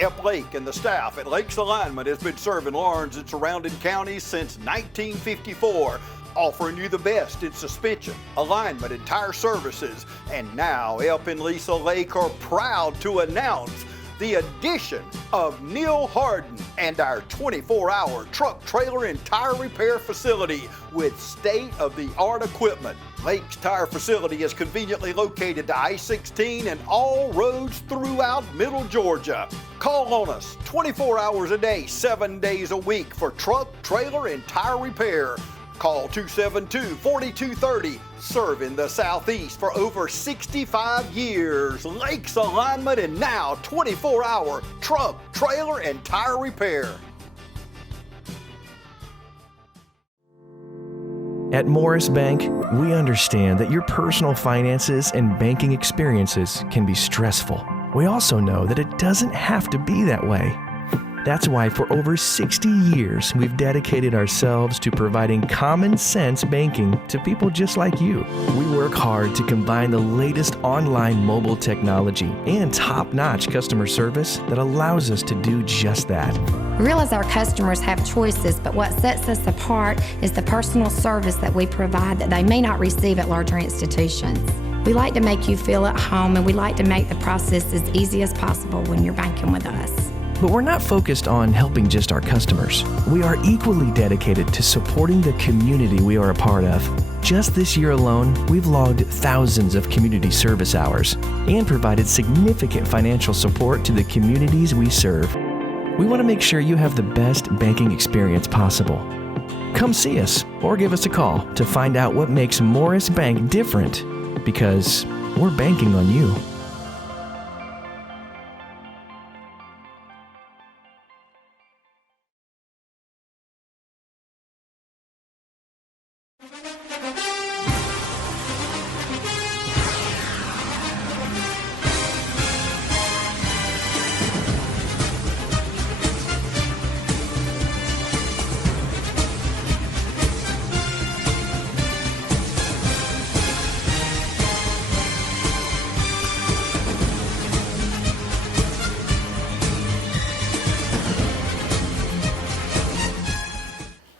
Ep Lake and the staff at Lakes Alignment has been serving Laurens and surrounding counties since 1954, offering you the best in suspension, alignment, and tire services. And now Ep and Lisa Lake are proud to announce the addition of Neil Harden and our 24-hour truck, trailer, and tire repair facility with state-of-the-art equipment. Lake's Tire Facility is conveniently located to I-16 and all roads throughout Middle Georgia. Call on us 24 hours a day, 7 days a week for truck, trailer, and tire repair. Call 272-4230, serving the Southeast for over 65 years. Lakes Alignment and now 24-hour truck, trailer, and tire repair. At Morris Bank, we understand that your personal finances and banking experiences can be stressful. We also know that it doesn't have to be that way. That's why for over 60 years, we've dedicated ourselves to providing common sense banking to people just like you. We work hard to combine the latest online mobile technology and top-notch customer service that allows us to do just that. We realize our customers have choices, but what sets us apart is the personal service that we provide that they may not receive at larger institutions. We like to make you feel at home, and we like to make the process as easy as possible when you're banking with us. But we're not focused on helping just our customers. We are equally dedicated to supporting the community we are a part of. Just this year alone, we've logged thousands of community service hours and provided significant financial support to the communities we serve. We want to make sure you have the best banking experience possible. Come see us or give us a call to find out what makes Morris Bank different, because we're banking on you.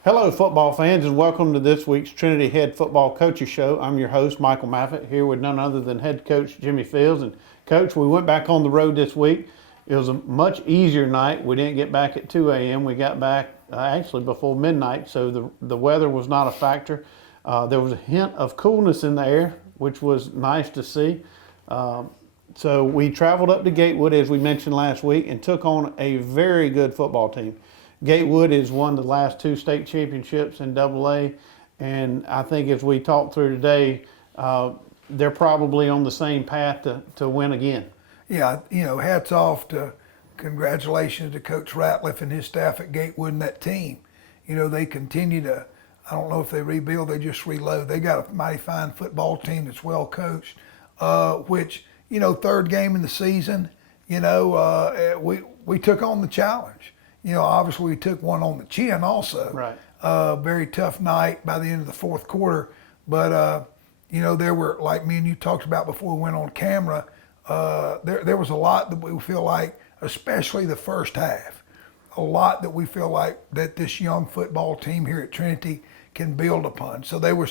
Hello football fans, and welcome to this week's Trinity Head Football Coaches Show. I'm your host, Michael Maffett, here with none other than head coach Jimmy Fields. And Coach, we went back on the road this week. It was a much easier night. We didn't get back at 2 a.m. We got back actually before midnight, so the weather was not a factor. There was a hint of coolness in the air, which was nice to see. So we traveled up to Gatewood, as we mentioned last week, and took on a very good football team. Gatewood has won the last 2 state championships in AA, and I think as we talked through today, they're probably on the same path to win again. Yeah, hats off to, congratulations to Coach Ratliff and his staff at Gatewood and that team. They continue to, I don't know if they rebuild, they just reload. They got a mighty fine football team that's well coached, which, third game in the season, we took on the challenge. Obviously we took one on the chin also. Right. Very tough night by the end of the fourth quarter. But, there were, like me and you talked about before we went on camera, there was a lot that we feel like, especially the first half, a lot that we feel like that this young football team here at Trinity can build upon. So there were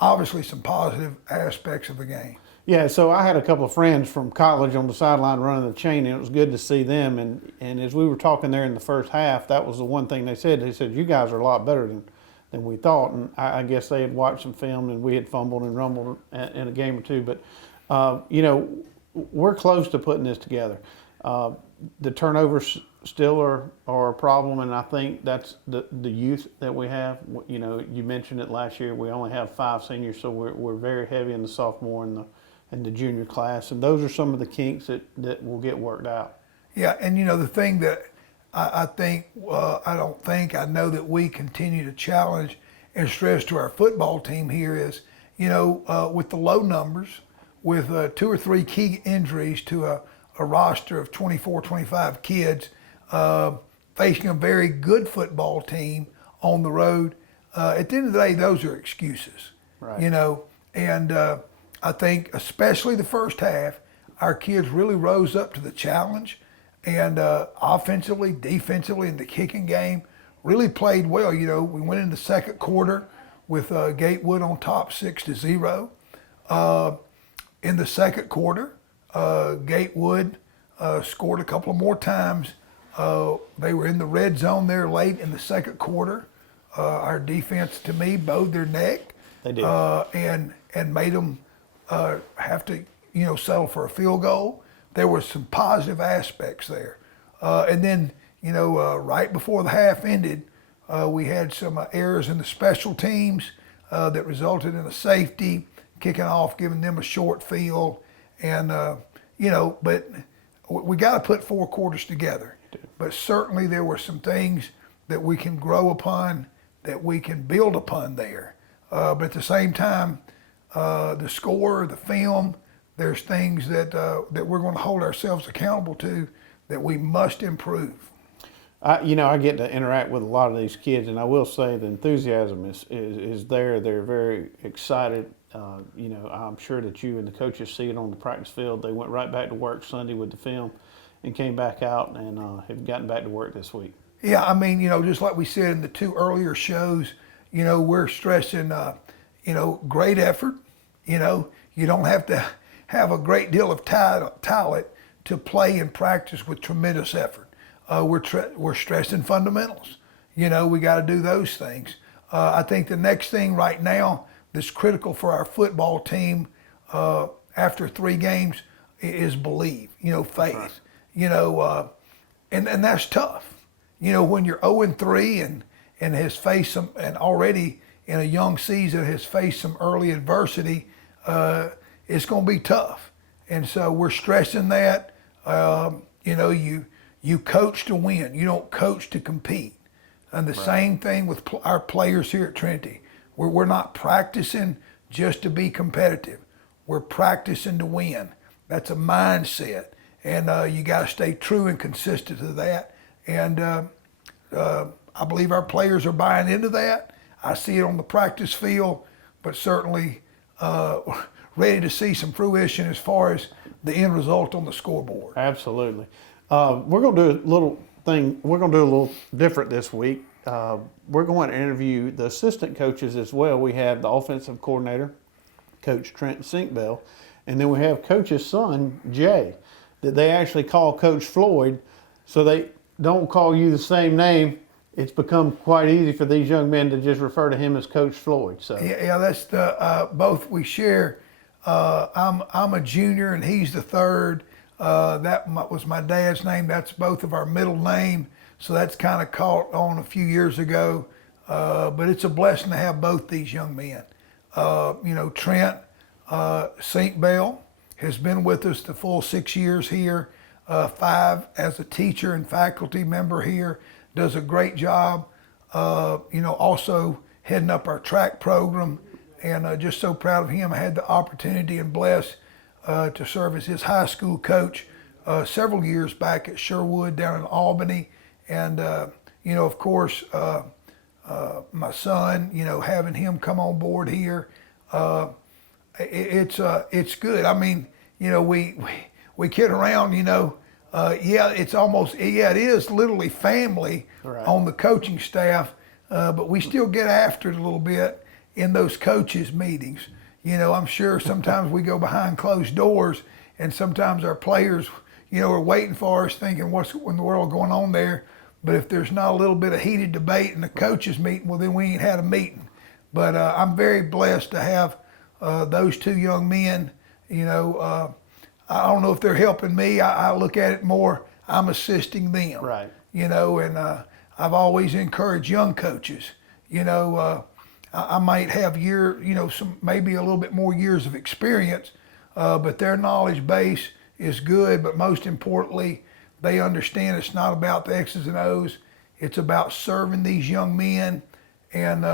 obviously some positive aspects of the game. Yeah, so I had a couple of friends from college on the sideline running the chain, and it was good to see them. And as we were talking there in the first half, that was the one thing they said. They said, you guys are a lot better than we thought. And I guess they had watched some film, and we had fumbled and rumbled in a game or two. But, we're close to putting this together. The turnovers still are a problem, and I think that's the youth that we have. You mentioned it last year. We only have 5 seniors, so we're very heavy in the sophomore and the junior class, and those are some of the kinks that will get worked out. Yeah, and the thing that I know that we continue to challenge and stress to our football team here is, with the low numbers, with 2 or 3 key injuries to a roster of 24, 25 kids, facing a very good football team on the road, at the end of the day, those are excuses. Right. And I think especially the first half, our kids really rose up to the challenge, and offensively, defensively, in the kicking game, really played well. You know, we went in the second quarter with Gatewood on top 6-0. In the second quarter, Gatewood scored a couple of more times. They were in the red zone there late in the second quarter. Our defense, to me, bowed their neck. They did. And made them have to, settle for a field goal. There were some positive aspects there. And then, right before the half ended, we had some errors in the special teams that resulted in a safety, kicking off, giving them a short field. And, but we got to put 4 quarters together. But certainly there were some things that we can grow upon, that we can build upon there. But at the same time, the score, the film, there's things that we're going to hold ourselves accountable to that we must improve. I get to interact with a lot of these kids, and I will say the enthusiasm is there. They're very excited. I'm sure that you and the coaches see it on the practice field. They went right back to work Sunday with the film and came back out and have gotten back to work this week. Yeah, I mean, just like we said in the 2 earlier shows, we're stressing, great effort. You don't have to have a great deal of talent to play and practice with tremendous effort. We're stressing fundamentals. We got to do those things. I think the next thing right now that's critical for our football team after 3 games is believe, faith. Right. And that's tough. When you're 0-3 and has faced some, and already in a young season has faced some early adversity, it's going to be tough. And so we're stressing that. You coach to win. You don't coach to compete. And the same thing with our players here at Trinity. We're not practicing just to be competitive. We're practicing to win. That's a mindset. And you got to stay true and consistent to that. And I believe our players are buying into that. I see it on the practice field, but certainly ready to see some fruition as far as the end result on the scoreboard. Absolutely. We're going to do a little thing. We're going to do a little different this week. We're going to interview the assistant coaches as well. We have the offensive coordinator, Coach Trent Sinkbell, and then we have Coach's son, Jay, that they actually call Coach Floyd, so they don't call you the same name. It's become quite easy for these young men to just refer to him as Coach Floyd. So yeah, that's the both we share. I'm a junior and he's the third. That was my dad's name. That's both of our middle name. So that's kind of caught on a few years ago. But it's a blessing to have both these young men. Trent Sinkbell has been with us the full 6 years here, 5 as a teacher and faculty member here. Does a great job, also heading up our track program, and just so proud of him. I had the opportunity and blessed to serve as his high school coach several years back at Sherwood down in Albany. And, of course, my son, having him come on board here, it's good. I mean, we kid around, it is literally family on the coaching staff, but we still get after it a little bit in those coaches meetings. I'm sure sometimes we go behind closed doors and sometimes our players, are waiting for us thinking what's in the world going on there. But if there's not a little bit of heated debate in the coaches meeting, well, then we ain't had a meeting. But I'm very blessed to have those 2 young men. I don't know if they're helping me. I look at it more, I'm assisting them. Right. And I've always encouraged young coaches. I might have some maybe a little bit more years of experience, but their knowledge base is good. But most importantly, they understand it's not about the X's and O's. It's about serving these young men and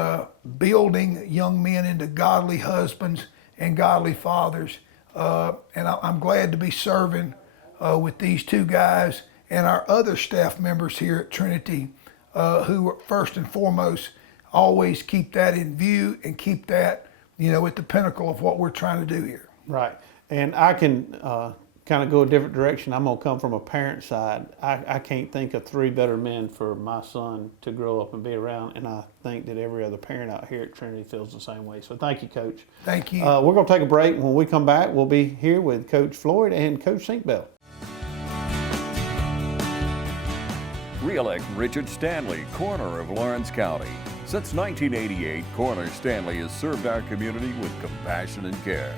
building young men into godly husbands and godly fathers. And I'm glad to be serving with these 2 guys and our other staff members here at Trinity, who first and foremost always keep that in view and keep that, at the pinnacle of what we're trying to do here. Right. And I can kind of go a different direction. I'm going to come from a parent side. I can't think of 3 better men for my son to grow up and be around, and I think that every other parent out here at Trinity feels the same way. So thank you, Coach. Thank you. We're going to take a break. When we come back, we'll be here with Coach Floyd and Coach Sinkbell. Re-elect Richard Stanley, coroner of Lawrence County. Since 1988, Coroner Stanley has served our community with compassion and care.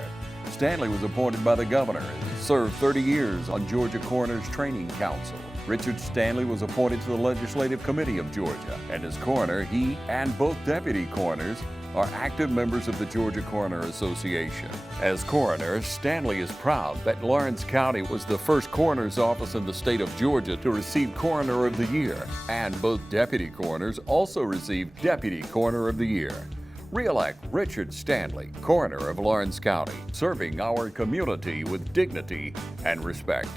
Stanley was appointed by the governor and served 30 years on Georgia Coroner's Training Council. Richard Stanley was appointed to the Legislative Committee of Georgia, and as coroner, he and both deputy coroners are active members of the Georgia Coroner Association. As coroner, Stanley is proud that Lawrence County was the first coroner's office in the state of Georgia to receive Coroner of the Year, and both deputy coroners also received Deputy Coroner of the Year. Re-elect Richard Stanley, coroner of Lawrence County, serving our community with dignity and respect.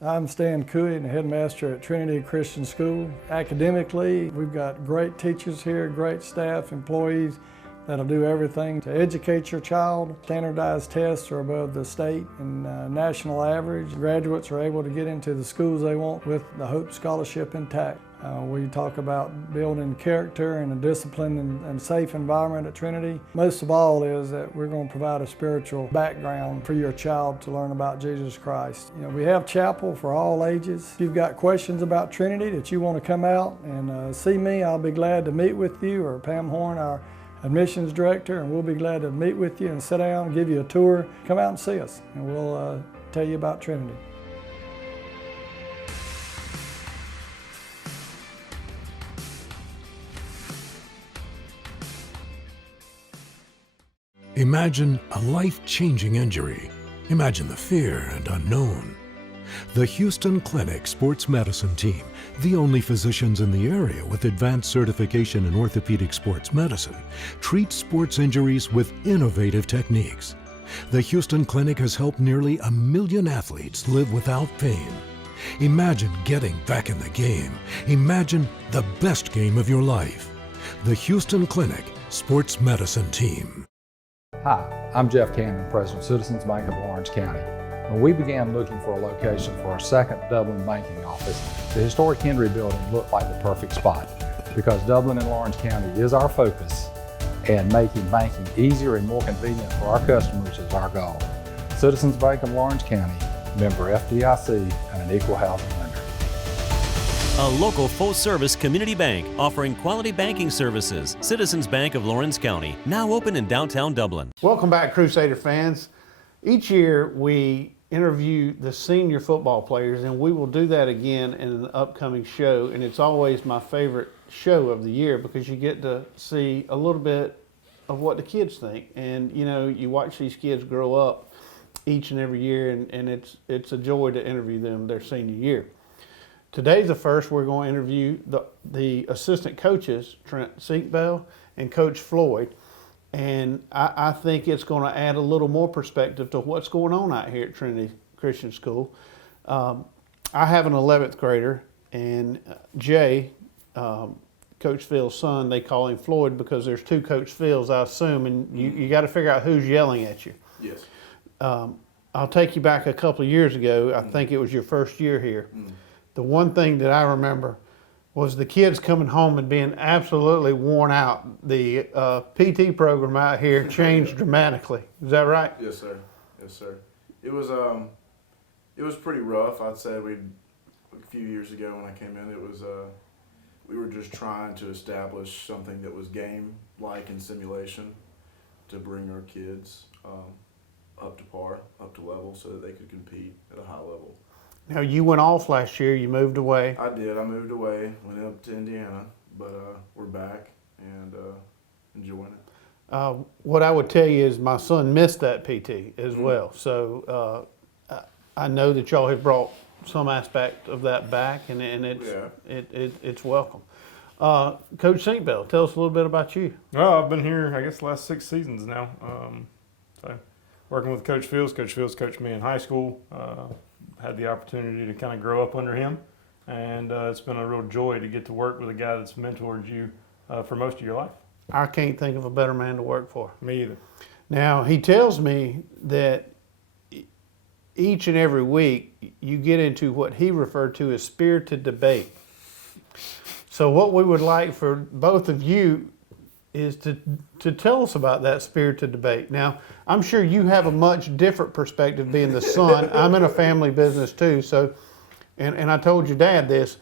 I'm Stan Cooey, the headmaster at Trinity Christian School. Academically, we've got great teachers here, great staff, employees that'll do everything to educate your child. Standardized tests are above the state and national average. Graduates are able to get into the schools they want with the Hope Scholarship intact. We talk about building character and a disciplined and safe environment at Trinity. Most of all is that we're going to provide a spiritual background for your child to learn about Jesus Christ. You know, we have chapel for all ages. If you've got questions about Trinity that you want to come out and see me, I'll be glad to meet with you, or Pam Horn, our admissions director, and we'll be glad to meet with you and sit down and give you a tour. Come out and see us, and we'll tell you about Trinity. Imagine a life-changing injury. Imagine the fear and unknown. The Houston Clinic Sports Medicine Team, the only physicians in the area with advanced certification in orthopedic sports medicine, treats sports injuries with innovative techniques. The Houston Clinic has helped nearly 1 million athletes live without pain. Imagine getting back in the game. Imagine the best game of your life. The Houston Clinic Sports Medicine Team. Hi, I'm Jeff Cannon, President of Citizens Bank of Lawrence County. When we began looking for a location for our second Dublin banking office, the historic Henry Building looked like the perfect spot because Dublin and Lawrence County is our focus, and making banking easier and more convenient for our customers is our goal. Citizens Bank of Lawrence County, member FDIC, and an equal housing lender. A local full-service community bank offering quality banking services. Citizens Bank of Lawrence County, now open in downtown Dublin. Welcome back, Crusader fans. Each year we interview the senior football players, and we will do that again in an upcoming show, and it's always my favorite show of the year because you get to see a little bit of what the kids think, and you know, you watch these kids grow up each and every year, and it's a joy to interview them their senior year. Today's the first we're going to interview the assistant coaches, Trent Sinkbell and Coach Floyd. And I think it's going to add a little more perspective to what's going on out here at Trinity Christian School. I have an 11th grader, and Jay, Coach Phil's son, they call him Floyd because there's 2 Coach Phils, I assume, and you got to figure out who's yelling at you. Yes. I'll take you back a couple of years ago. I think it was your first year here. The one thing that I remember was the kids coming home and being absolutely worn out. The PT program out here changed dramatically. Is that right? Yes, sir. Yes, sir. It was pretty rough. I'd say a few years ago when I came in, it was we were just trying to establish something that was game-like in simulation to bring our kids up to par, up to level, so that they could compete at a high level. Now, you went off last year. You moved away. I did. I moved away, went up to Indiana, but we're back and enjoying it. What I would tell you is my son missed that PT as well. So I know that y'all have brought some aspect of that back, and it's welcome. Coach Sinkbell, tell us a little bit about you. Well, I've been here, I guess, the last 6 seasons now. So working with Coach Fields. Coach Fields coached me in high school. Had the opportunity to kind of grow up under him, and it's been a real joy to get to work with a guy that's mentored you for most of your life. I can't think of a better man to work for. Me either. Now, he tells me that each and every week you get into what he referred to as spirited debate. So what we would like for both of you is to tell us about that spirited debate. Now, I'm sure you have a much different perspective being the son. I'm in a family business too, so, and I told your dad this,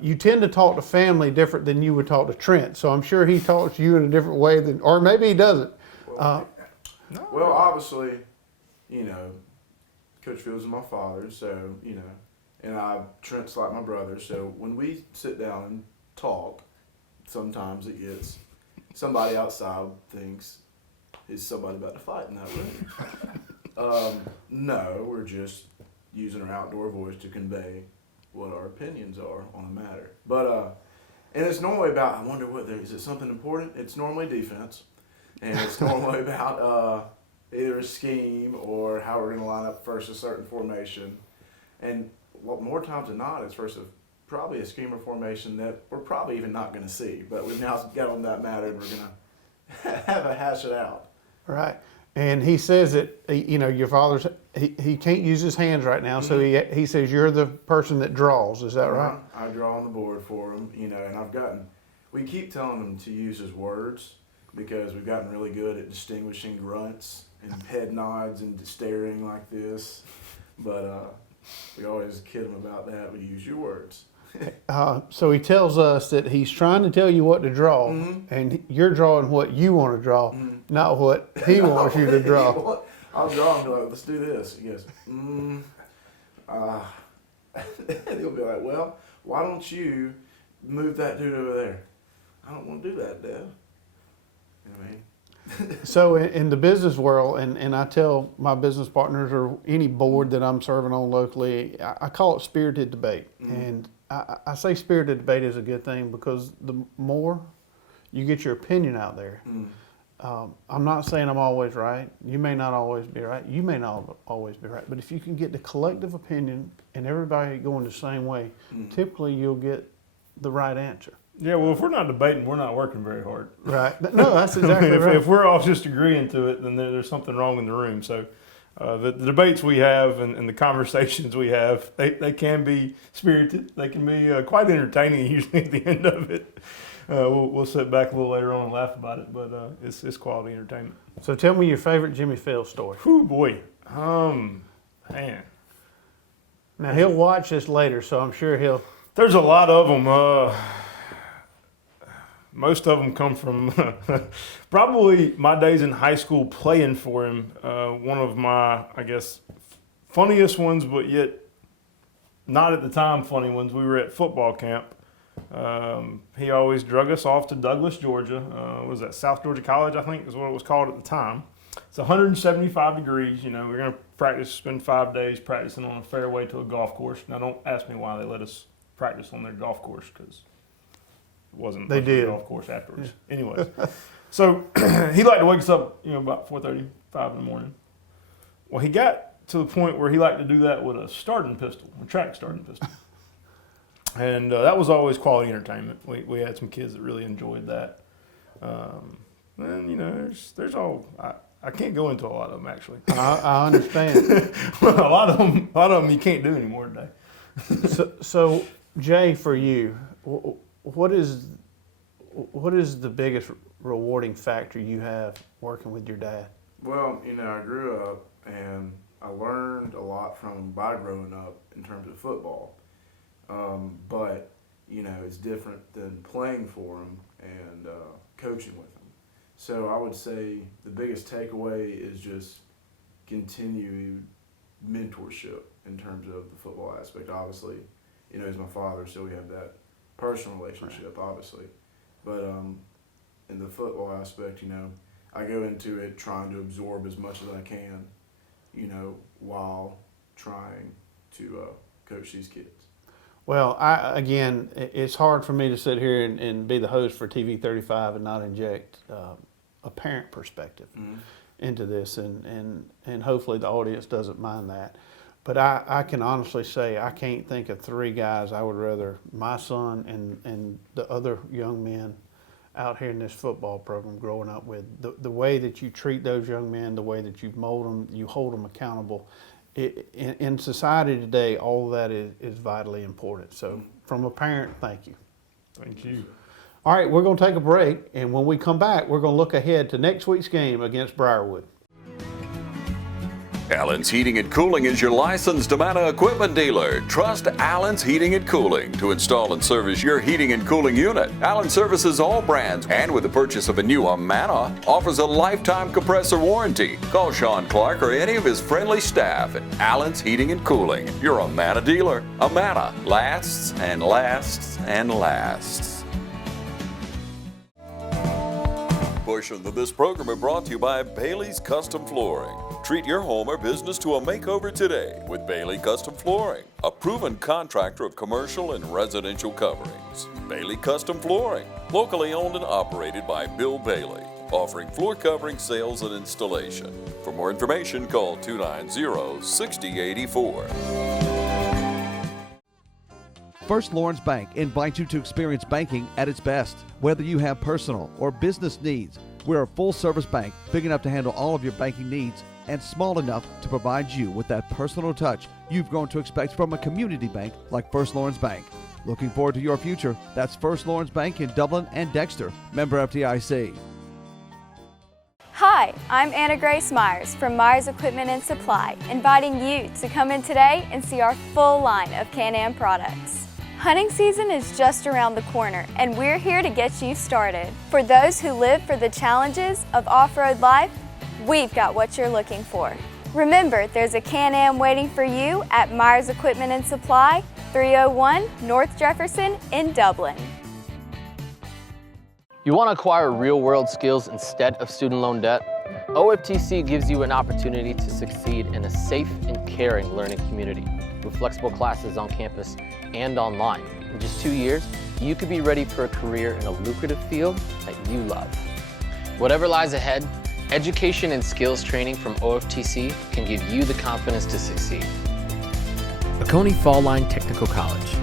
you tend to talk to family different than you would talk to Trent, so I'm sure he talks to you in a different way than, or maybe he doesn't. Well, obviously, Coach Fields is my father, so, and Trent's like my brother, so when we sit down and talk, sometimes it gets, somebody outside thinks, is somebody about to fight in that room? No, we're just using our outdoor voice to convey what our opinions are on a matter. But, and it's normally about, I wonder is it something important? It's normally defense, and it's normally about either a scheme or how we're going to line up versus a certain formation. And more times than not, it's versus probably a scheme or formation that we're probably even not going to see. But we've now got on that matter, and we're going to have a hash it out. Right. And he says that, your father's, he can't use his hands right now, so he says you're the person that draws. Is that right? I draw on the board for him, and we keep telling him to use his words because we've gotten really good at distinguishing grunts and head nods and staring like this. But we always kid him about that. We use your words. So he tells us that he's trying to tell you what to draw, and you're drawing what you want to draw, not what he wants you to draw. I'll draw him like, let's do this. He goes, and he'll be like, well, why don't you move that dude over there? I don't want to do that, Dad. You know what I mean? So in the business world, and I tell my business partners or any board that I'm serving on locally, I call it spirited debate. And I say spirited debate is a good thing because the more you get your opinion out there, I'm not saying I'm always right. You may not always be right. You may not always be right. But if you can get the collective opinion and everybody going the same way, typically you'll get the right answer. Yeah, well, if we're not debating, we're not working very hard. Right. No, that's exactly right. If we're all just agreeing to it, then there's something wrong in the room. So the debates we have and the conversations we have, they can be spirited. They can be quite entertaining usually at the end of it. We'll sit back a little later on and laugh about it, but it's quality entertainment. So tell me your favorite Jimmy Fields story. Whew, boy. Man. Now, he'll watch this later, so I'm sure he'll... There's a lot of them. Most of them come from probably my days in high school playing for him. One of my, I guess, funniest ones, but yet not at the time funny ones. We were at football camp. He always drug us off to Douglas, Georgia. What was that, South Georgia College, I think is what it was called at the time. It's 175 degrees. We're going to practice, spend 5 days practicing on a fairway to a golf course. Now, don't ask me why they let us practice on their golf course because it wasn't a golf course afterwards. Yeah. Anyways, so he liked to wake us up, about 4:30, 5 in the morning. Well, he got to the point where he liked to do that with a starting pistol, a track starting pistol. And that was always quality entertainment. We had some kids that really enjoyed that. And, there's all, I can't go into a lot of them, actually. I understand. a lot of them you can't do anymore today. So, Jay, for you, what is the biggest rewarding factor you have working with your dad? Well, I grew up and I learned a lot from him by growing up in terms of football. But, it's different than playing for him and coaching with him. So I would say the biggest takeaway is just continued mentorship in terms of the football aspect. Obviously, he's my father, so we have that personal relationship, obviously. But in the football aspect, I go into it trying to absorb as much as I can, while trying to coach these kids. Well, again, it's hard for me to sit here and be the host for TV 35 and not inject a parent perspective into this, and hopefully the audience doesn't mind that. But I can honestly say I can't think of 3 guys I would rather my son and the other young men out here in this football program growing up with. The way that you treat those young men, the way that you mold them, you hold them accountable. In society today, all of that is vitally important. So from a parent, thank you. Thank you. All right, we're going to take a break, and when we come back, we're going to look ahead to next week's game against Briarwood. Allen's Heating and Cooling is your licensed Amana equipment dealer. Trust Allen's Heating and Cooling to install and service your heating and cooling unit. Allen services all brands, and with the purchase of a new Amana, offers a lifetime compressor warranty. Call Sean Clark or any of his friendly staff at Allen's Heating and Cooling, your Amana dealer. Amana lasts and lasts and lasts. Portions of this program are brought to you by Bailey's Custom Flooring. Treat your home or business to a makeover today with Bailey Custom Flooring, a proven contractor of commercial and residential coverings. Bailey Custom Flooring, locally owned and operated by Bill Bailey, offering floor covering sales and installation. For more information, call 290-6084. First Lawrence Bank invites you to experience banking at its best. Whether you have personal or business needs, we're a full-service bank big enough to handle all of your banking needs and small enough to provide you with that personal touch you've grown to expect from a community bank like First Lawrence Bank. Looking forward to your future. That's First Lawrence Bank in Dublin and Dexter, member FDIC. Hi, I'm Anna Grace Myers from Myers Equipment and Supply, inviting you to come in today and see our full line of Can-Am products. Hunting season is just around the corner, and we're here to get you started. For those who live for the challenges of off-road life, we've got what you're looking for. Remember, there's a Can-Am waiting for you at Myers Equipment and Supply, 301 North Jefferson in Dublin. You want to acquire real-world skills instead of student loan debt? OFTC gives you an opportunity to succeed in a safe and caring learning community with flexible classes on campus and online. In just 2 years, you could be ready for a career in a lucrative field that you love. Whatever lies ahead, education and skills training from OFTC can give you the confidence to succeed. Oconee Fall Line Technical College.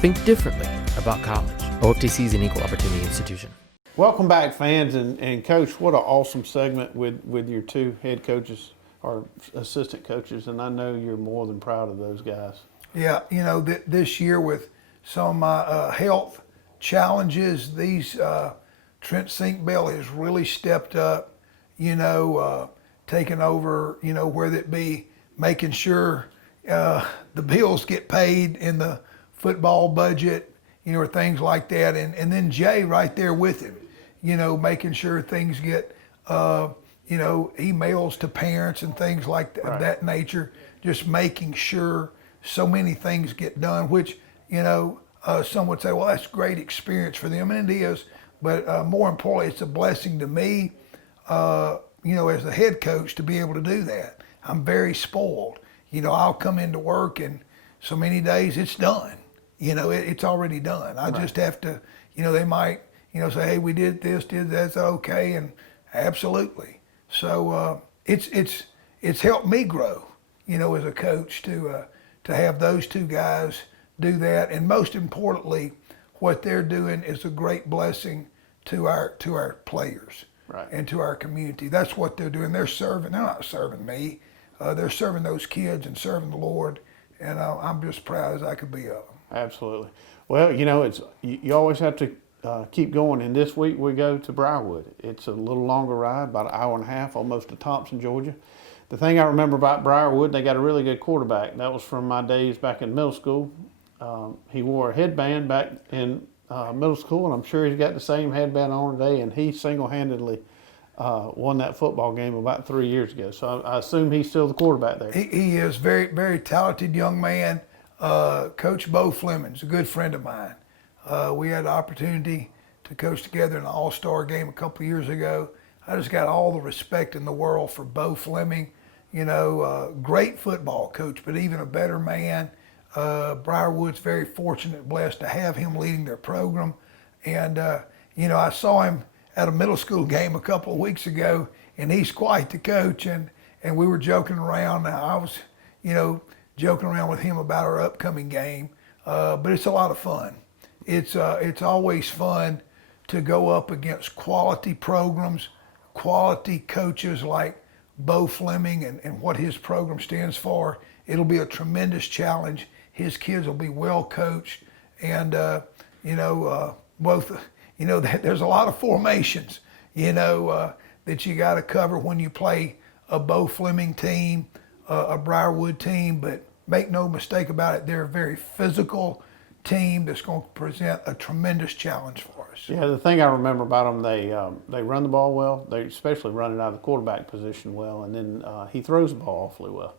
Think differently about college. OFTC is an equal opportunity institution. Welcome back, fans, and Coach, what an awesome segment with your two head coaches or assistant coaches, and I know you're more than proud of those guys. Yeah, you know, this year with some of my health challenges, Trent Sinkbell has really stepped up, taking over, whether it be making sure the bills get paid in the football budget, or things like that. And then Jay right there with him, making sure things get, emails to parents and things like that nature, just making sure so many things get done, which, some would say, well, that's a great experience for them, and it is, but more importantly, it's a blessing to me, as the head coach to be able to do that. I'm very spoiled. I'll come into work and so many days it's done. It's already done. I just have to, they might, say, hey, we did this, did that, okay, and absolutely. So it's helped me grow, as a coach to have those two guys do that, and most importantly, what they're doing is a great blessing to our players and to our community. That's what they're doing. They're serving. They're not serving me. They're serving those kids and serving the Lord, and I'm just proud as I could be of them. Absolutely. Well, it's you always have to keep going. And this week we go to Briarwood. It's a little longer ride, about an hour and a half, almost to Thompson, Georgia. The thing I remember about Briarwood, they got a really good quarterback. That was from my days back in middle school. He wore a headband back in middle school, and I'm sure he's got the same headband on today, and he single-handedly won that football game about 3 years ago. So I assume he's still the quarterback there. He is very, very talented young man. Coach Bo Fleming's a good friend of mine. We had the opportunity to coach together in an all-star game a couple of years ago. I just got all the respect in the world for Bo Fleming. Great football coach, but even a better man. Briarwood's very fortunate, blessed to have him leading their program. And, I saw him at a middle school game a couple of weeks ago, and he's quite the coach. And we were joking around. I was, joking around with him about our upcoming game. But it's a lot of fun. It's always fun to go up against quality programs, quality coaches like Bo Fleming and what his program stands for. It'll be a tremendous challenge. His kids will be well coached, and there's a lot of formations, that you got to cover when you play a Bo Fleming team, a Briarwood team. But make no mistake about it, they're a very physical team that's going to present a tremendous challenge for us. Yeah, the thing I remember about them, they run the ball well. They especially run it out of the quarterback position well, and then he throws the ball awfully well.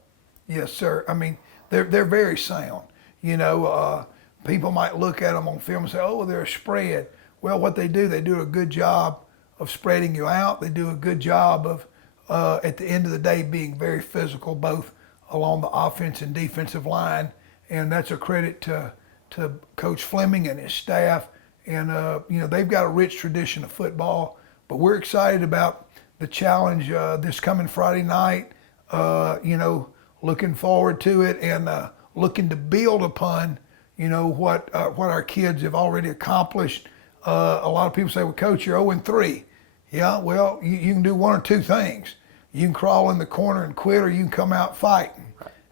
Yes, sir. I mean, they're very sound. People might look at them on film and say, oh, they're a spread. Well, what they do a good job of spreading you out. They do a good job of, at the end of the day, being very physical, both along the offense and defensive line. And that's a credit to Coach Fleming and his staff. And, they've got a rich tradition of football. But we're excited about the challenge this coming Friday night, looking forward to it and looking to build upon, what our kids have already accomplished. A lot of people say, well, Coach, you're 0-3. Yeah, well, you can do one or two things. You can crawl in the corner and quit, or you can come out fighting.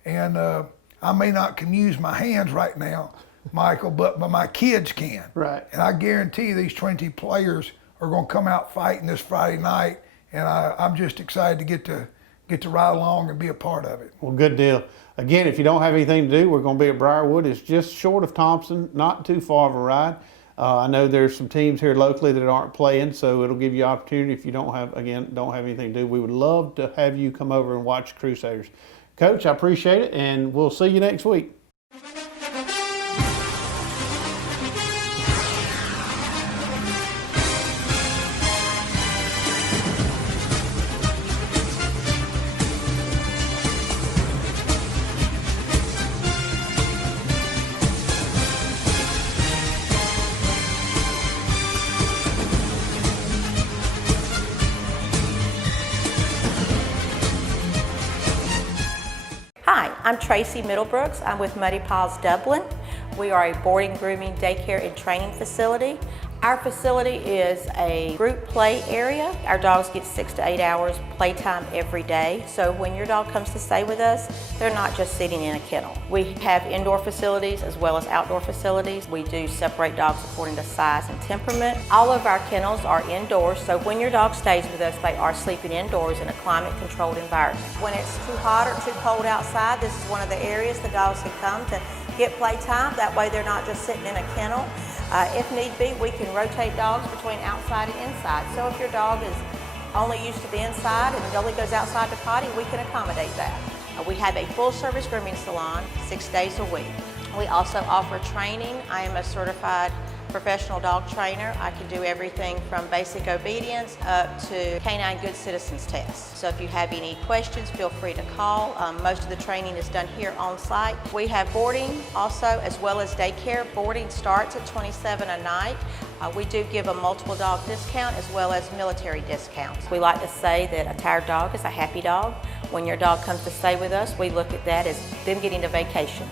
And I may not can use my hands right now, Michael, but my kids can. Right. And I guarantee these Trinity players are going to come out fighting this Friday night, and I'm just excited to get to ride along and be a part of it. Well, good deal. Again, if you don't have anything to do, we're going to be at Briarwood. It's just short of Thompson, not too far of a ride. I know there's some teams here locally that aren't playing, so it'll give you opportunity if you don't have anything to do. We would love to have you come over and watch Crusaders. Coach, I appreciate it, and we'll see you next week. Hi, I'm Tracy Middlebrooks. I'm with Muddy Paws Dublin. We are a boarding, grooming, daycare, and training facility. Our facility is a group play area. Our dogs get 6 to 8 hours playtime every day. So when your dog comes to stay with us, they're not just sitting in a kennel. We have indoor facilities as well as outdoor facilities. We do separate dogs according to size and temperament. All of our kennels are indoors, so when your dog stays with us, they are sleeping indoors in a climate-controlled environment. When it's too hot or too cold outside, this is one of the areas the dogs can come to get playtime. That way they're not just sitting in a kennel. If need be, we can rotate dogs between outside and inside. So if your dog is only used to the inside and only goes outside to potty, we can accommodate that. We have a full-service grooming salon 6 days a week. We also offer training. I am a certified professional dog trainer. I can do everything from basic obedience up to canine good citizens tests. So if you have any questions, feel free to call. Most of the training is done here on site. We have boarding also, as well as daycare. Boarding starts at $27 a night. We do give a multiple dog discount as well as military discounts. We like to say that a tired dog is a happy dog. When your dog comes to stay with us, we look at that as them getting a vacation.